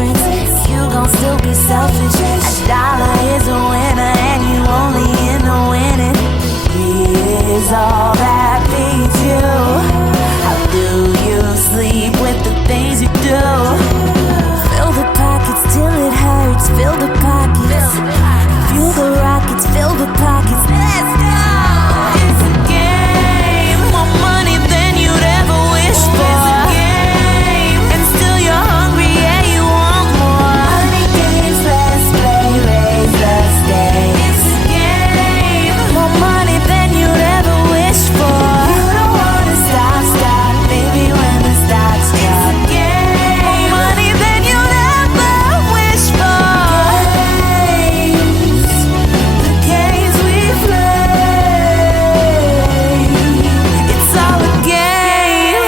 preference. You gon' still be selfish. A dollar is a winner and you only in the winning. Is all that feeds you. How do you sleep with the things you do? Fill the pockets till it hurts. Fill the pockets. Fuel the rockets. Fill the pockets. Let's go. It's a game. More money than you'd ever wish for. It's a game. And still you're hungry, yeah, you want more. Money games, let's play, raise the stakes. It's a game. More money than you'd ever wish for. You don't wanna stop, baby, when the stocks drop. It's a game. More money than you'd ever wish for. The games we play, it's all a game.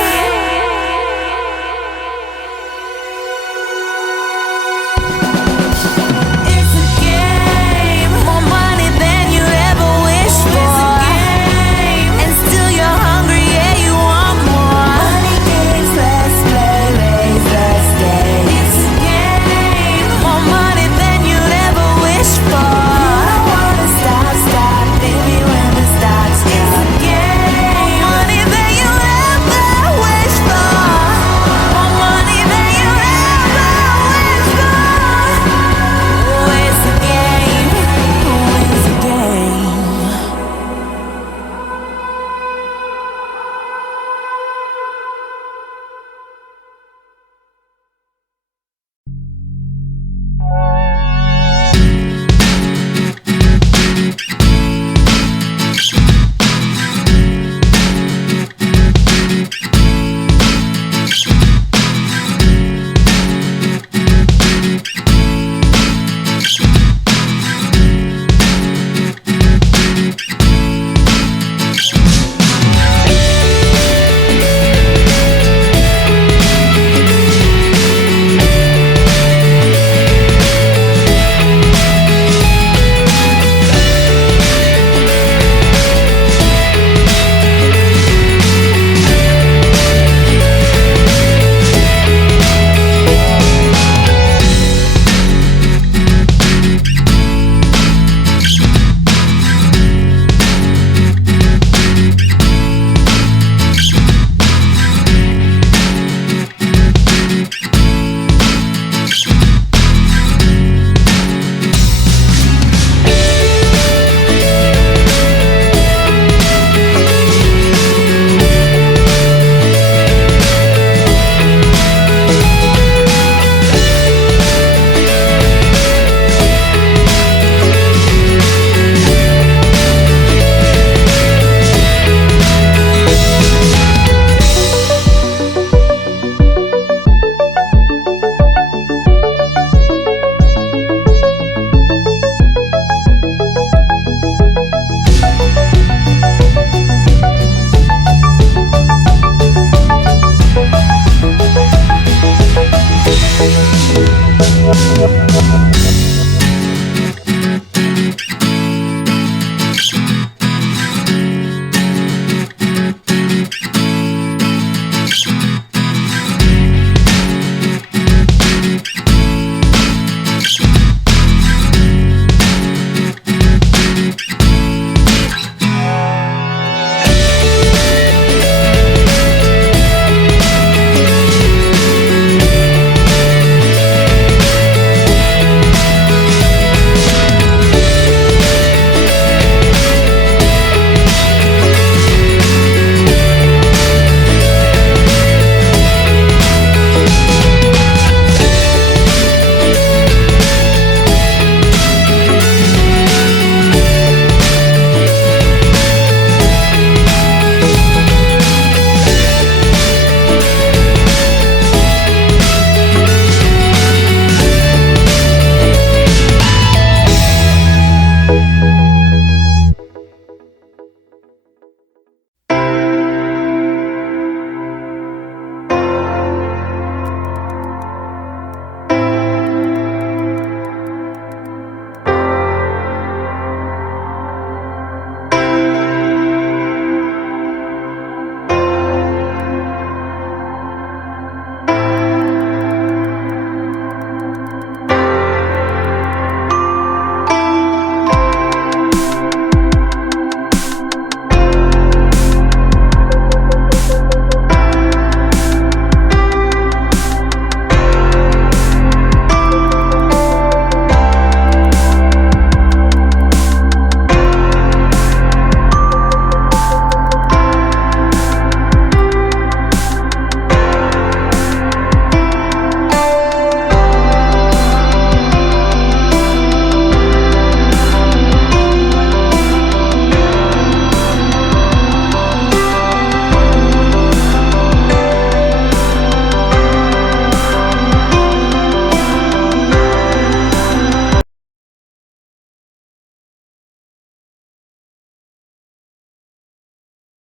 It's a game. More money than you'd ever wish for. It's a game. And still you're hungry, yeah, you want more. Money games, let's play, raise the stakes. It's a game. More money than you'd ever wish for. You don't wanna stop, baby, when the stocks drop. It's a game. More money than you'd ever wish for. More money than you'd ever wish for. Oh, it's a game. Oh, it's a game.